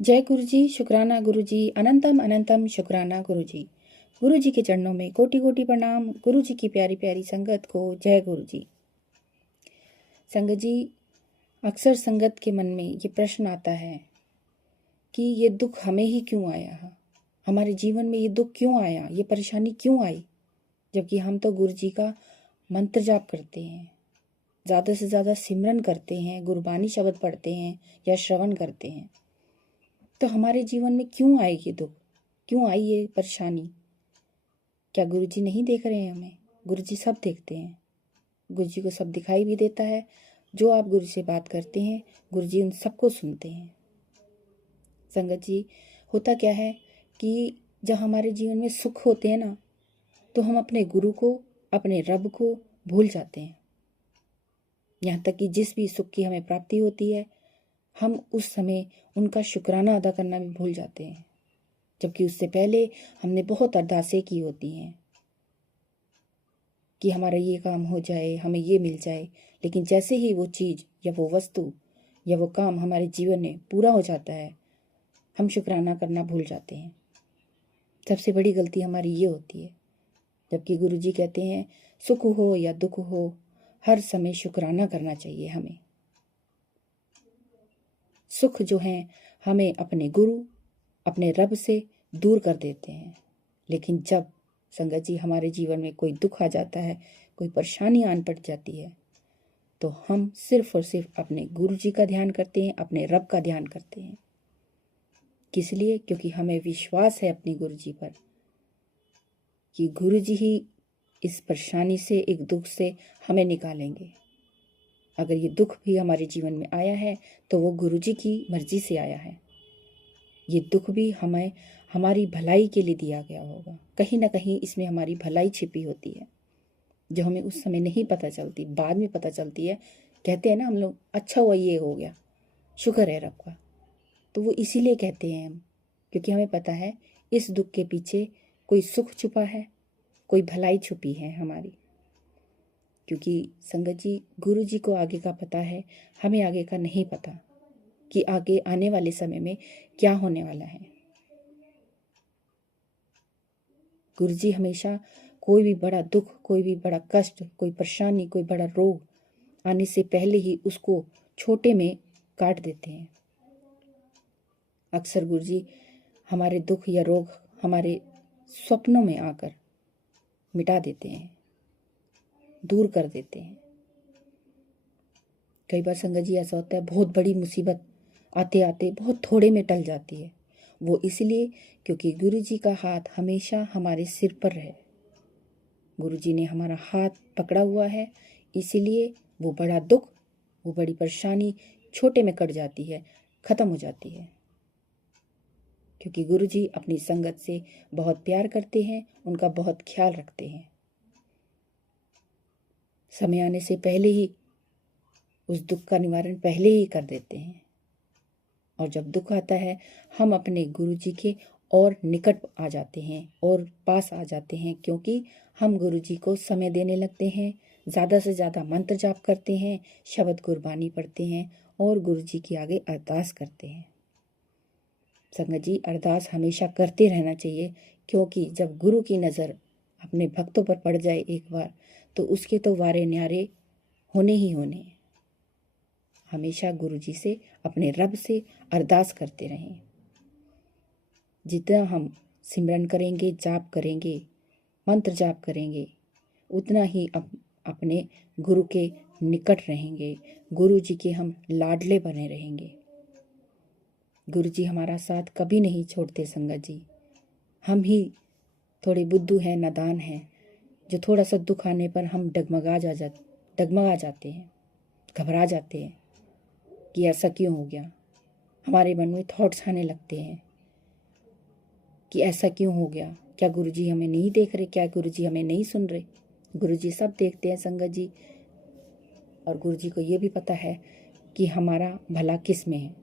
जय गुरु जी, शुक्राना गुरु जी, अनंतम अनंतम शुक्राना गुरु जी। गुरु जी के चरणों में कोटि कोटि प्रणाम। गुरु जी की प्यारी प्यारी संगत को जय गुरु जी। संगत जी, अक्सर संगत के मन में ये प्रश्न आता है कि ये दुख हमें ही क्यों आया, हमारे जीवन में ये दुख क्यों आया, ये परेशानी क्यों आई, जबकि हम तो गुरु जी का मंत्र जाप करते हैं, ज़्यादा से ज़्यादा सिमरन करते हैं, गुरबानी शब्द पढ़ते हैं या श्रवण करते हैं। तो हमारे जीवन में क्यों आए ये दुख, क्यों आई ये परेशानी? क्या गुरु जी नहीं देख रहे हैं हमें? गुरु जी सब देखते हैं। गुरु जी को सब दिखाई भी देता है। जो आप गुरु से बात करते हैं, गुरु जी उन सबको सुनते हैं। संगत जी, होता क्या है कि जब हमारे जीवन में सुख होते हैं ना, तो हम अपने गुरु को, अपने रब को भूल जाते हैं। यहाँ तक कि जिस भी सुख की हमें प्राप्ति होती है, हम उस समय उनका शुक्राना अदा करना भी भूल जाते हैं, जबकि उससे पहले हमने बहुत अरदासें की होती हैं कि हमारा ये काम हो जाए, हमें ये मिल जाए। लेकिन जैसे ही वो चीज़ या वो वस्तु या वो काम हमारे जीवन में पूरा हो जाता है, हम शुक्राना करना भूल जाते हैं। सबसे बड़ी गलती हमारी ये होती है। जबकि गुरु जी कहते हैं, सुख हो या दुख हो, हर समय शुक्राना करना चाहिए हमें। सुख जो हैं हमें अपने गुरु, अपने रब से दूर कर देते हैं। लेकिन जब संगत जी हमारे जीवन में कोई दुख आ जाता है, कोई परेशानी आन पड़ जाती है, तो हम सिर्फ और सिर्फ अपने गुरु जी का ध्यान करते हैं, अपने रब का ध्यान करते हैं। किस लिए? क्योंकि हमें विश्वास है अपने गुरु जी पर कि गुरु जी ही इस परेशानी से, एक दुख से हमें निकालेंगे। अगर ये दुख भी हमारे जीवन में आया है तो वो गुरु जी की मर्जी से आया है। ये दुख भी हमें हमारी भलाई के लिए दिया गया होगा। कहीं ना कहीं इसमें हमारी भलाई छिपी होती है, जो हमें उस समय नहीं पता चलती, बाद में पता चलती है। कहते हैं ना हम लोग, अच्छा हुआ ये हो गया, शुक्र है रब का। तो वो इसीलिए कहते हैं हम, क्योंकि हमें पता है इस दुख के पीछे कोई सुख छुपा है, कोई भलाई छुपी है हमारी। क्योंकि संगत जी, गुरु जी को आगे का पता है, हमें आगे का नहीं पता कि आगे आने वाले समय में क्या होने वाला है। गुरु जी हमेशा कोई भी बड़ा दुख, कोई भी बड़ा कष्ट, कोई परेशानी, कोई बड़ा रोग आने से पहले ही उसको छोटे में काट देते हैं। अक्सर गुरु जी हमारे दुख या रोग हमारे स्वप्नों में आकर मिटा देते हैं, दूर कर देते हैं। कई बार संगत जी ऐसा होता है, बहुत बड़ी मुसीबत आते आते बहुत थोड़े में टल जाती है। वो इसलिए क्योंकि गुरु जी का हाथ हमेशा हमारे सिर पर है। गुरु जी ने हमारा हाथ पकड़ा हुआ है, इसीलिए वो बड़ा दुख, वो बड़ी परेशानी छोटे में कट जाती है, ख़त्म हो जाती है। क्योंकि गुरु जी अपनी संगत से बहुत प्यार करते हैं, उनका बहुत ख्याल रखते हैं। समय आने से पहले ही उस दुख का निवारण पहले ही कर देते हैं। और जब दुख आता है, हम अपने गुरु जी के और निकट आ जाते हैं और पास आ जाते हैं, क्योंकि हम गुरु जी को समय देने लगते हैं, ज़्यादा से ज़्यादा मंत्र जाप करते हैं, शब्द गुरबानी पढ़ते हैं और गुरु जी के आगे अरदास करते हैं। संगत जी, अरदास हमेशा करते रहना चाहिए, क्योंकि जब गुरु की नज़र अपने भक्तों पर पड़ जाए एक बार, तो उसके तो वारे न्यारे होने ही होने हैं। हमेशा गुरु जी से, अपने रब से अरदास करते रहें। जितना हम सिमरन करेंगे, जाप करेंगे, मंत्र जाप करेंगे, उतना ही अपने गुरु के निकट रहेंगे, गुरु जी के हम लाडले बने रहेंगे। गुरु जी हमारा साथ कभी नहीं छोड़ते संगत जी। हम ही थोड़े बुद्धू हैं, नादान हैं, जो थोड़ा सा दुख आने पर हम डगमगा जाते हैं, घबरा जाते हैं कि ऐसा क्यों हो गया। हमारे मन में थॉट्स आने लगते हैं कि ऐसा क्यों हो गया, क्या गुरु जी हमें नहीं देख रहे, क्या गुरु जी हमें नहीं सुन रहे। गुरु जी सब देखते हैं संगत जी, और गुरु जी को ये भी पता है कि हमारा भला किस में है।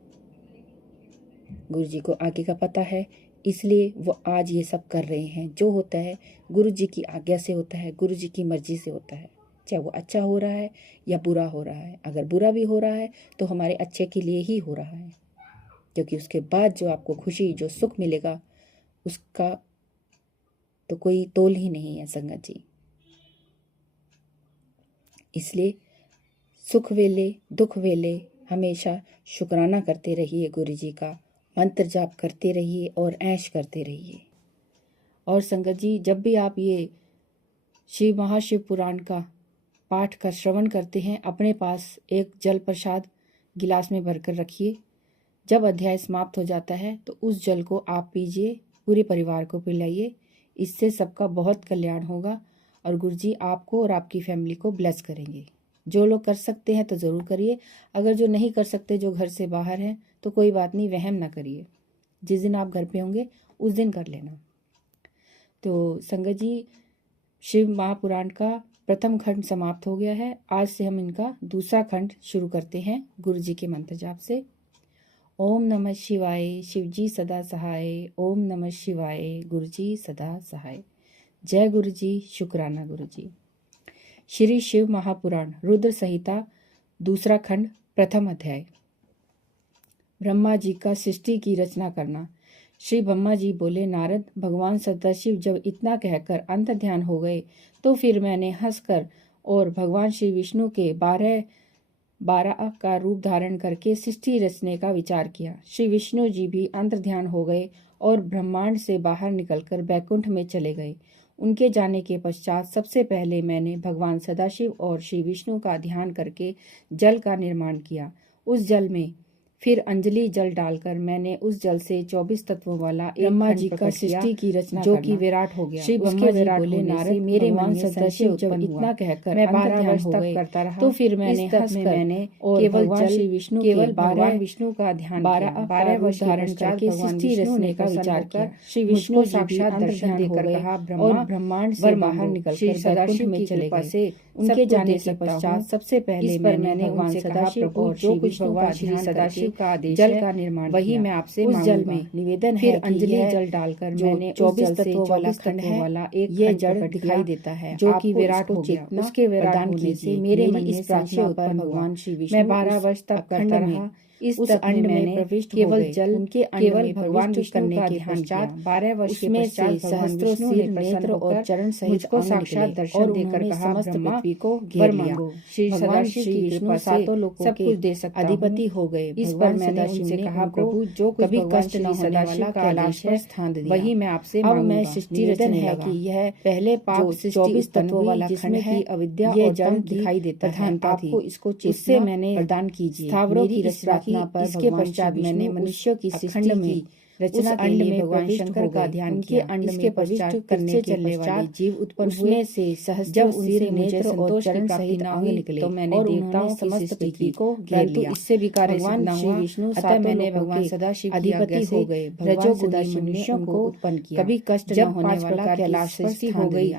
गुरु जी को आगे का पता है, इसलिए वो आज ये सब कर रहे हैं। जो होता है गुरु जी की आज्ञा से होता है, गुरु जी की मर्जी से होता है, चाहे वो अच्छा हो रहा है या बुरा हो रहा है। अगर बुरा भी हो रहा है तो हमारे अच्छे के लिए ही हो रहा है। क्योंकि उसके बाद जो आपको खुशी, जो सुख मिलेगा, उसका तो कोई तोल ही नहीं है संगत जी। इसलिए सुख वेले दुख वेले हमेशा शुक्राना करते रहिए, गुरु जी का मंत्र जाप करते रहिए और ऐश करते रहिए। और संगत जी, जब भी आप ये शिव महाशिव पुराण का पाठ का श्रवण करते हैं, अपने पास एक जल प्रसाद गिलास में भरकर रखिए। जब अध्याय समाप्त हो जाता है तो उस जल को आप पीजिए, पूरे परिवार को पिलाइए। इससे सबका बहुत कल्याण होगा और गुरु जी आपको और आपकी फैमिली को ब्लेस करेंगे। जो लोग कर सकते हैं तो ज़रूर करिए, अगर जो नहीं कर सकते, जो घर से बाहर हैं, तो कोई बात नहीं, वहम ना करिए। जिस दिन आप घर पे होंगे उस दिन कर लेना। तो संगत जी, शिव महापुराण का प्रथम खंड समाप्त हो गया है। आज से हम इनका दूसरा खंड शुरू करते हैं गुरु जी के मंत्र जाप से। ओम नमः शिवाय, शिव जी सदा सहाय। ओम नमः शिवाय, गुरु जी सदा सहाय। जय गुरु जी, शुक्राना गुरु जी। श्री शिव महापुराण रुद्र संहिता दूसरा खंड प्रथम अध्याय। ब्रह्मा जी का सृष्टि की रचना करना। श्री ब्रह्मा जी बोले, नारद, भगवान सदाशिव जब इतना कहकर अंत ध्यान हो गए तो फिर मैंने हंसकर और भगवान श्री विष्णु के 12 का रूप धारण करके सृष्टि रचने का विचार किया। श्री विष्णु जी भी अंतर ध्यान हो गए और ब्रह्मांड से बाहर निकलकर बैकुंठ में चले गए। उनके जाने के पश्चात सबसे पहले मैंने भगवान सदाशिव और श्री विष्णु का ध्यान करके जल का निर्माण किया। उस जल में फिर अंजलि जल डालकर मैंने उस जल से 24 तत्वों वाला ब्रह्मा जी का सृष्टि की रचना, जो कि विराट हो गया। श्री ब्रह्मा जी बोले, नारद, मेरे मन में सदाशिव जब इतना कहकर मैं 12 वर्ष तक करता रहा, तो फिर मैंने हंसकर और भगवान श्री विष्णु केवल भगवान विष्णु का ध्यान 12 वर्ष धारण करके सृष्टि रचने का विचार किया। श्री विष्णु साक्षात दर्शन देकर कहा, और ब्रह्मांड से बाहर निकलकर सदाशिव में चले गए। उनके जाने के पश्चात सबसे पहले मैंने भगवान सदाशिव और जो कुछ भगवान श्री सदाशिव का आदेश जल का निर्माण, वही मैं आपसे उस जल में निवेदन है। अंजलि जल डालकर मैंने 24 तत्वों वाला खंड वाला एक ये जड़ दिखाई देता है, जो कि विराट हो गया। उसके वरदान से मेरे मन में प्रार्थना पर भगवान श्री विष्णु मैं 12 वर्ष तक करता रहा। इस अंड में प्रविष्ट केवल जल उनके केवल भगवान विष्णु का ध्यान किया। 12 वर्ष के पश्चात सहस्त्रों सिर, नेत्र और चरण सहित को साक्षात दर्शन देकर कहा, समस्त पृथ्वी को घेर लिया। श्री सदाशिव की कृपा से सातों लोगों के अधिपति हो गए। इस पर मैंने उनसे कहा, प्रभु, जो कभी कष्ट न होने वाला कैलाश पर स्थान दिया, वही मैं आपसे मांगूंगा। अब मैं सृष्टि रचने है कि यह पहले पाप 24 तत्वों वाला खंड है, अविद्या ये जड़ दिखाई देता है, आपको इसको उससे मैंने प्रदान कीजिए। स्थावरों की रचना पर इसके पश्चात मैंने मनुष्यों की सृष्टि में रचना के लिए भगवान शंकर का ध्यान किया। इसके पश्चात करने के चलने वाले जीव उत्पन्न हुए से सहस्त्र सिर, नेत्र और चरण सहित अंग निकले, तो मैंने देवताओं समस्त पृथ्वी को घेर लिया। इससे भी कार्य सिद्ध न हुआ, अतः मैंने भगवान सदाशिव अधिपति हो गए रजोगुणी मनुष्यों को उत्पन्न किया। कभी कष्ट न होने वाला कैलाश सृष्टि हो गई।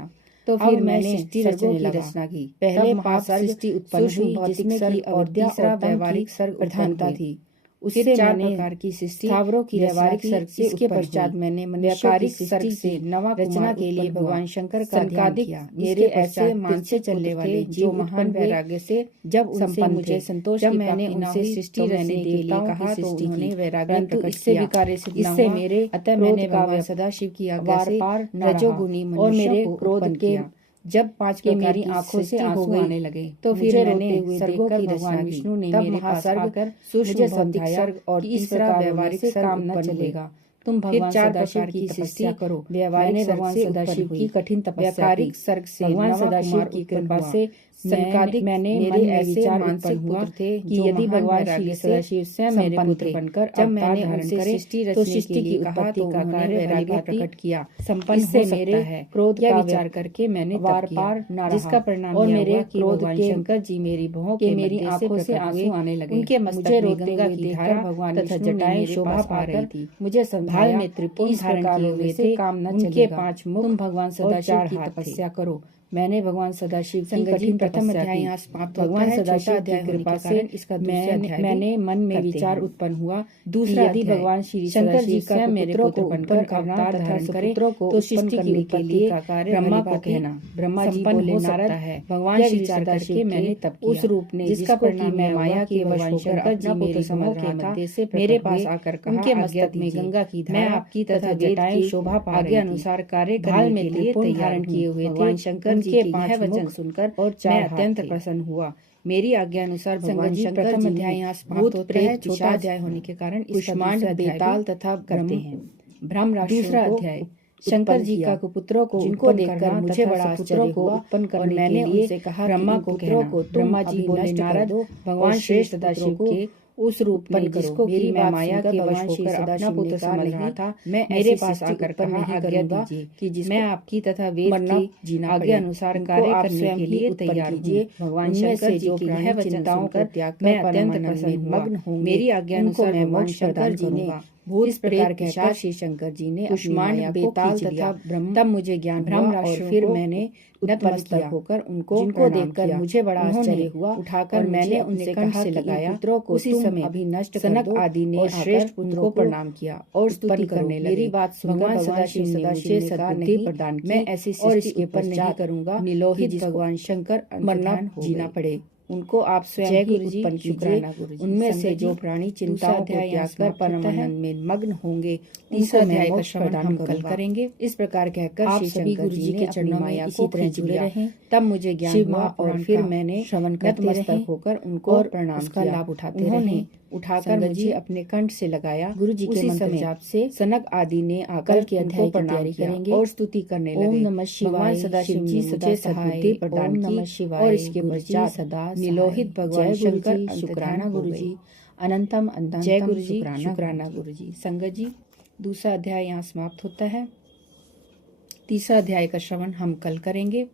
तो फिर मैंने स्वर्गों की रचना की। पहले पाप सृष्टि उत्पन्न हुई, जिसमें की और तीसरा व्यवहारिक सर्ग प्रधानता थी। उससे 4 प्रकार की सृष्टि, स्थावरों की व्यवहारिक सर्ग से इसके पश्चात मैंने व्यापारिक सर्ग से नवा रचना के लिए भगवान शंकर का ध्यान किया। मेरे ऐसे मान से चलने वाले जो महान वैराग्य से जब उनसे मुझे संतोष, जब मैंने उनसे सृष्टि रहने के लिए कहा तो उन्होंने वैराग्य प्रकट किया। इससे मेरे अतः मैंने भगवान सदाशिव की आज्ञा से रजोगुणी और मेरे क्रोध के जब 5 के मेरी आंखों से आंसू आने लगे, तो फिर मैंने सर्गों की रचना विष्णु ने मेरे पास आकर सूक्ष्म भौतिक सर्ग और तीसरा व्यवहारिक काम न चलेगा। तुम भगवान सदाशिव की तपस्या करो। मैंने भगवान सदाशिव की कठिन तपस्या की। सर्ग से भगवान सदाशिव की कृपा से संकादिक मैंने मेरे ऐसे मानसिक पुत्र थे कि यदि भगवान श्री सदाशिव स्वयं मेरे पुत्र बनकर जब मैंने उनसे सृष्टि की उत्पत्ति का कार्य वैराग्य प्रकट किया, संपन्न हो सकता है। क्रोध का विचार करके मैंने वार पार न रहा, जिसका परिणाम और मेरे क्रोध के शंकर जी मेरी भौं के मेरी आंखों से आंसू आने लगे। उनके मस्तक में गंगा की धारा भगवान तथा जटाएं शोभा पा रही थी। मुझे संभाल में त्रिपुर प्रकार हुए थे, काम न चलेगा। 5 मुख तुम भगवान सदाशिव की तपस्या करो। मैंने भगवान सदाशिव की संगत जी, कठिन प्रथम तपस्या अध्याय की। यहाँ समाप्त होता भगवान है। सदाशिव छोटा की अध्याय कृपा होने के से कारण इसका दूसरा अध्याय भी मैंने मन में करते विचार हैं। उत्पन्न हुआ दूसरा कि यदि अध्याय, भगवान श्री शंकर जी सदाशिव का स्वयं मेरे पुत्रों पुत्र को बनकर उत्पन्न करना अवतार तथा धारण करें पुत्रों को तो उत्पन्न सृष्टि की करने के उत्पत्ति लिए का कार्य ब्रह्मा को भलीभांति कहना। ब्रह्मा जी संपन्न बोले, हो नारद, सकता है। भगवान यह श्री विचार सदाशिव करके के मैंने तब उस किया रूप ने जिसका जिसको कि परिणाम मैं यह हुआ माया कि के भगवान वश होकर शंकर जी अपना पुत्र मेरी समझ भुवों रहा के था, मध्य से मेरे प्रकट पास हुए। आकर कहा, उनके आज्ञा मस्तक में दीजिए। गंगा की मैं धारा आपकी तथा तथा वेद जटाएं की शोभा पा आज्ञा रही थी। अनुसार कार्य भाल करने में के लिए त्रिपुर तैयार धारण हूँ। किए हुए थे। भगवान शंकर जी उनके के 5 यह वचन मुख सुनकर और 4 मैं हाथ अत्यंत थे। प्रसन्न हुआ। मेरी आज्ञा अनुसार संगत भगवान जी, शंकर प्रथम जी अध्याय ने यहाँ समाप्त भूत, होता प्रेत, है। छोटा छोटा अध्याय होने के कारण इसका कुष्मांड, दूसरा अध्याय बेताल भी तथा करते हैं। ब्रह्म राशियों दूसरा को अध्याय शंकर उत्पन्न जी किया, का पुत्रों को जिनको उत्पन्न देखकर करना मुझे तथा बड़ा सुपुत्रों आश्चर्य को हुआ उत्पन्न और करने मैंने के लिए उनसे कहा कि ब्रह्मा इन को पुत्रों कहना। को तुम ब्रह्मा जी अभी बोले, नष्ट कर नारद, दो भगवान और श्री श्रेष्ठ सदाशिव पुत्रों को के उस रूप ने उत्पन्न करो। जिसको कि मेरी मैं बात माया सुनकर के भगवान वश श्री होकर अपना सदाशिव ने पुत्र कहा, समझ नहीं, रहा था, मैं मेरे ऐसी पास सृष्टि आकर उत्पन्न कहा, नहीं आज्ञा करूंगा दीजिए कि मैं जिसको आपकी तथा वेद मरना की जीना आज्ञा पड़े। अनुसार इनको कार्य आप करने स्वयं के ही लिए उत्पन्न तैयार हूँ। कीजिए। भगवान उनमें शंकर से जी जो के प्राणी यह वचन चिंताओं को सुनकर त्याग मैं कर अत्यंत परमानंद में प्रसन्न हुआ। मग्न होंगे, मेरी आज्ञा उनको अनुसार मैं भगवान मोक्ष शंकर प्रदान जी ने करूंगा। भूत, इस प्रेत प्रकार कहकर पिशाच श्री शंकर जी ने अपनी कुष्मांड, माया को बेताल खींच लिया। तथा ब्रह्म तब मुझे ज्ञान हुआ और राशियों फिर को मैंने उत्पन्न नतमस्तक किया, होकर उनको जिनको प्रणाम देखकर किया। मुझे बड़ा उन्होंने आश्चर्य हुआ उठाकर और मुझे मैंने अपने उनसे कंठ कहा से कि इन लगाया। पुत्रों को उसी तुम समय अभी नष्ट कर सनक दो आदि ने और आकर श्रेष्ठ पुत्रों उनको को प्रणाम किया और स्तुति उत्पन्न करो। करने मेरी लगे। बात सुनकर भगवान भगवान श्री सदाशिव ने सदाशिव मुझे ने कहा, सद्बुद्धि नहीं, प्रदान की मैं ऐसी और सृष्टि इसके उत्पन्न नहीं पश्चात करूंगा कि निलोहित जिसको भगवान शंकर मरना अंतर्धान हो जीना गए। पड़े। उनको आप स्वयं जय ही गुरु जी, उत्पन्न कीजिए। शुक्राना गुरु जी। उनमें से संगत जो जी, प्राणी दूसरा चिंताओं को अध्याय यहाँ त्याग कर समाप्त होता है। परमानंद में मग्न होंगे, तीसरा उनको मैं अध्याय का मोक्ष श्रवण प्रदान हम कल करूंगा। करेंगे। इस प्रकार कहकर आप श्री सभी शंकर गुरु जी जी ने के अपनी चरणों में माया इसी को तरह खींच जुड़े लिया। रहें। तब मुझे ज्ञान शिव हुआ और महापुराण फिर का मैंने श्रवण करते नतमस्तक रहें होकर उनको और प्रणाम उसका किया। लाभ उठाते उन्होंने रहें। उठाकर संगत मुझे जी, अपने कंठ से लगाया। गुरु जी के उसी मंत्र समय जाप से सनक आदि ने कल आकर के उनको अध्याय की प्रणाम तैयारी किया करेंगे। और स्तुति करने ओम लगे। नमः भगवान शिवाय, सदाशिव शिव ने जी मुझे सदा सद्बुद्धि सहाय। प्रदान ओम की नमः शिवाय, और इसके गुरु जी पश्चात सदा निलोहित सहाय। भगवान जय गुरु शंकर जी, अंतर्धान शुक्राना हो गुरु गए। जी। अनंतम जय अनंतम गुरु जी, शुक्राना गुरु जी। संगत जी, दूसरा अध्याय यहाँ समाप्त होता है। तीसरा अध्याय का श्रवण हम कल करेंगे।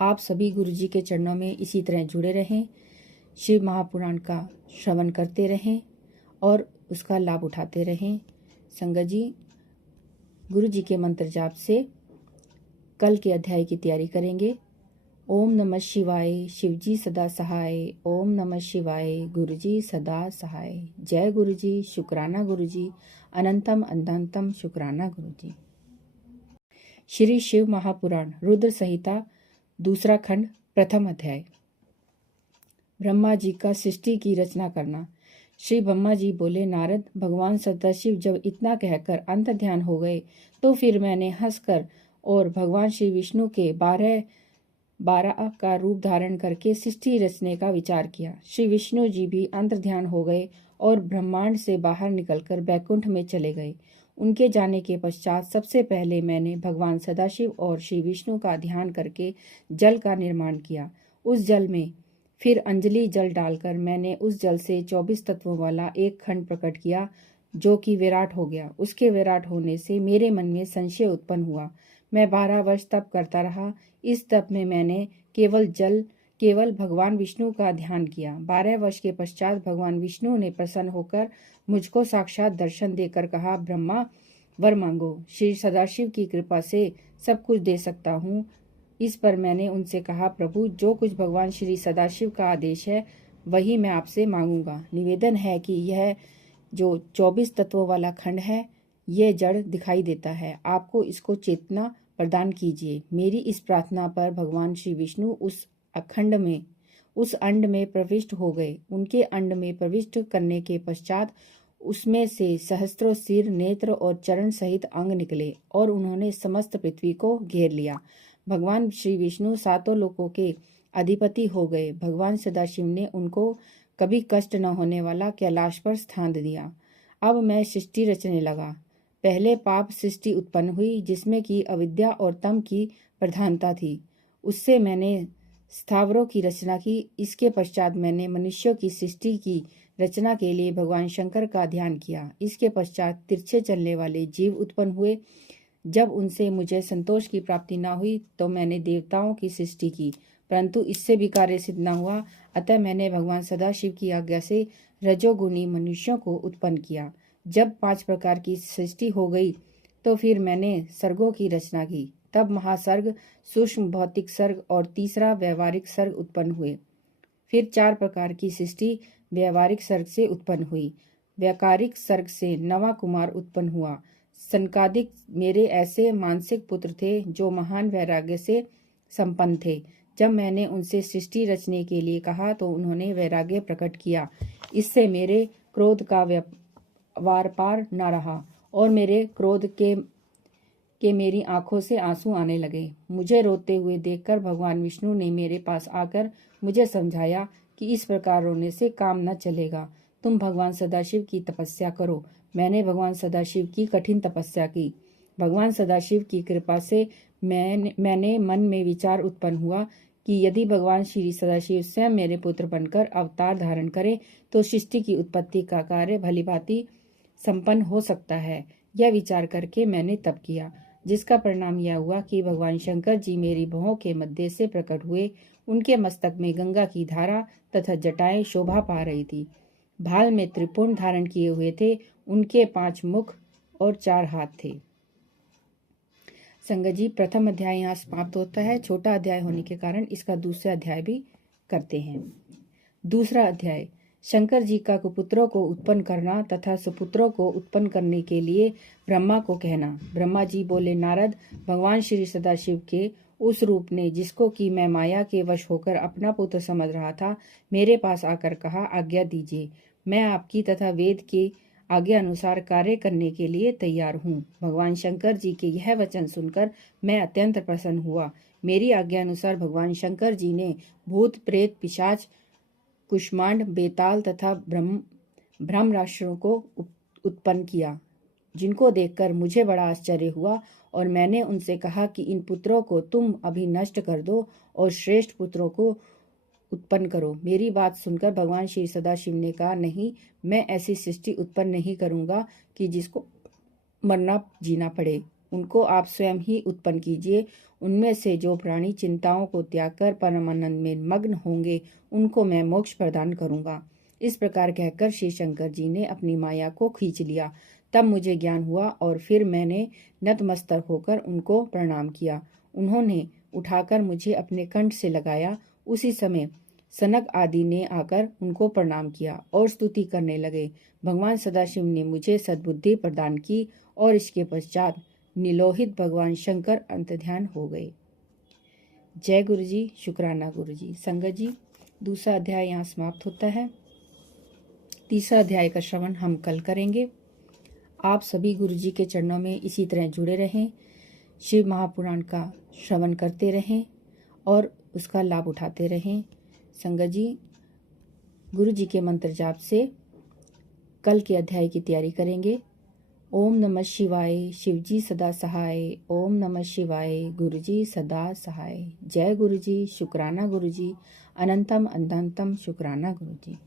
आप सभी गुरु जी के चरणों में इसी तरह जुड़े रहें, शिव महापुराण का श्रवण करते रहें और उसका लाभ उठाते रहें। संगत जी, गुरु जी के मंत्र जाप से कल के अध्याय की तैयारी करेंगे। ओम नमः शिवाय, शिव जी सदा सहाय। ओम नमः शिवाय, गुरु जी सदा सहाय। जय गुरु जी, शुक्राना गुरु जी। अनंतम अनंतम शुक्राना गुरु जी। श्री शिव महापुराण रुद्र संहिता, दूसरा खंड, प्रथम अध्याय। ब्रह्मा जी का सृष्टि की रचना करना। श्री ब्रह्मा जी बोले, नारद, भगवान सदाशिव जब इतना कहकर अंत ध्यान हो गए तो फिर मैंने हंसकर और भगवान श्री विष्णु के 12 का रूप धारण करके सृष्टि रचने का विचार किया। श्री विष्णु जी भी अंतर ध्यान हो गए और ब्रह्मांड से बाहर निकलकर बैकुंठ में चले गए। उनके जाने के पश्चात सबसे पहले मैंने भगवान सदाशिव और श्री विष्णु का ध्यान करके जल का निर्माण किया। उस जल में फिर अंजलि जल डालकर मैंने उस जल से 24 तत्वों वाला एक खंड प्रकट किया, जो कि विराट हो गया। उसके विराट होने से मेरे मन में संशय उत्पन्न हुआ। मैं 12 वर्ष तप करता रहा। इस तप में मैंने केवल भगवान विष्णु का ध्यान किया। 12 वर्ष के पश्चात भगवान विष्णु ने प्रसन्न होकर मुझको साक्षात दर्शन देकर कहा, ब्रह्मा, वर मांगो, श्री सदाशिव की कृपा से सब कुछ दे सकता हूँ। इस पर मैंने उनसे कहा, प्रभु, जो कुछ भगवान श्री सदाशिव का आदेश है वही मैं आपसे मांगूंगा। निवेदन है कि यह जो 24 तत्वों वाला खंड है, यह जड़ दिखाई देता है। आपको इसको चेतना प्रदान कीजिए। मेरी इस प्रार्थना पर भगवान श्री विष्णु उस अंड में प्रविष्ट हो गए। उनके अंड में प्रविष्ट करने के पश्चात उसमें से सहस्त्रों सिर, नेत्र और चरण सहित अंग निकले और उन्होंने समस्त पृथ्वी को घेर लिया। भगवान श्री विष्णु 7 लोकों के अधिपति हो गए। भगवान सदाशिव ने उनको कभी कष्ट न होने वाला कैलाश पर स्थान दिया। अब मैं सृष्टि रचने लगा। पहले पाप सृष्टि उत्पन्न हुई, जिसमें की अविद्या और तम की प्रधानता थी। उससे मैंने स्थावरों की रचना की। इसके पश्चात मैंने मनुष्यों की सृष्टि की रचना के लिए भगवान शंकर का ध्यान किया। इसके पश्चात तिरछे चलने वाले जीव उत्पन्न हुए। जब उनसे मुझे संतोष की प्राप्ति न हुई तो मैंने देवताओं की सृष्टि की, परंतु इससे भी कार्य सिद्ध न हुआ। अतः मैंने भगवान सदाशिव की आज्ञा से रजोगुणी मनुष्यों को उत्पन्न किया। जब 5 प्रकार की सृष्टि हो गई तो फिर मैंने सर्गों की रचना की। तब महासर्ग, सूक्ष्म भौतिक सर्ग और तीसरा व्यवहारिक सर्ग उत्पन्न हुए। फिर 4 प्रकार की सृष्टि व्यवहारिक सर्ग से उत्पन्न हुई। व्याकारिक सर्ग से नवा कुमार उत्पन्न हुआ। सनकादिक मेरे ऐसे मानसिक पुत्र थे जो महान वैराग्य से संपन्न थे। जब मैंने उनसे सृष्टि रचने के लिए कहा तो उन्होंने वैराग्य प्रकट किया। इससे मेरे क्रोध का वार पार न रहा और मेरे क्रोध के मेरी आंखों से आंसू आने लगे। मुझे रोते हुए देखकर भगवान विष्णु ने मेरे पास आकर मुझे समझाया कि इस प्रकार रोने से काम न चलेगा, तुम भगवान सदाशिव की तपस्या करो। मैंने भगवान सदाशिव की कठिन तपस्या की। भगवान सदाशिव की कृपा से मैंने मन में विचार उत्पन्न हुआ कि यदि भगवान श्री सदाशिव स्वयं मेरे पुत्र बनकर अवतार धारण करें तो सृष्टि की उत्पत्ति का कार्य भलीभांति संपन्न हो सकता है। यह विचार करके मैंने तप किया, जिसका परिणाम यह हुआ कि भगवान शंकर जी मेरी भौहों के मध्य से प्रकट हुए। उनके मस्तक में गंगा की धारा तथा जटाएं शोभा पा रही थी। भाल में त्रिपुंड धारण किए हुए थे। उनके 5 मुख और 4 हाथ थे। संगत जी, प्रथम अध्याय यहाँ समाप्त होता है। छोटा अध्याय होने के कारण इसका दूसरा अध्याय भी करते हैं। दूसरा अध्याय, शंकर जी का कुपुत्रों को उत्पन्न करना तथा सुपुत्रों को उत्पन्न करने के लिए ब्रह्मा को कहना। ब्रह्मा जी बोले, नारद, भगवान श्री सदाशिव के उस रूप ने जिसको कि मैं माया के वश होकर अपना पुत्र समझ रहा था, मेरे पास आकर कहा, आज्ञा दीजिए, मैं आपकी तथा वेद की आज्ञा अनुसार कार्य करने के लिए तैयार हूँ। भगवान शंकर जी के यह वचन सुनकर मैं अत्यंत प्रसन्न हुआ। मेरी आज्ञा अनुसार भगवान शंकर जी ने भूत, प्रेत, पिशाच, कुष्मांड, बेताल तथा ब्रह्म राक्षसों को उत्पन्न किया, जिनको देखकर मुझे बड़ा आश्चर्य हुआ और मैंने उनसे कहा कि इन पुत्रों को तुम अभी नष्ट कर दो और श्रेष्ठ पुत्रों को उत्पन्न करो। मेरी बात सुनकर भगवान श्री सदाशिव ने कहा, नहीं, मैं ऐसी सृष्टि उत्पन्न नहीं करूंगा कि जिसको मरना जीना पड़े। उनको आप स्वयं ही उत्पन्न कीजिए। उनमें से जो प्राणी चिंताओं को त्याग कर परमानंद में मग्न होंगे, उनको मैं मोक्ष प्रदान करूंगा। इस प्रकार कहकर श्री शंकर जी ने अपनी माया को खींच लिया। तब मुझे ज्ञान हुआ और फिर मैंने नतमस्तक होकर उनको प्रणाम किया। उन्होंने उठाकर मुझे अपने कंठ से लगाया। उसी समय सनक आदि ने आकर उनको प्रणाम किया और स्तुति करने लगे। भगवान सदाशिव ने मुझे सद्बुद्धि प्रदान की और इसके पश्चात निलोहित भगवान शंकर अंतर्ध्यान हो गए। जय गुरु जी, शुक्राना गुरु जी। संगत जी, दूसरा अध्याय यहाँ समाप्त होता है। तीसरा अध्याय का श्रवण हम कल करेंगे। आप सभी गुरु जी के चरणों में इसी तरह जुड़े रहें, शिव महापुराण का श्रवण करते रहें और उसका लाभ उठाते रहें। संगत जी, गुरु जी के मंत्र जाप से कल के अध्याय की तैयारी करेंगे। ओम नमः शिवाय, शिवजी सदा सहाय। ओम नमः शिवाय, गुरुजी सदा सहाय। जय गुरुजी, शुक्राना गुरुजी। अनंतम अनंतम शुक्राना गुरुजी।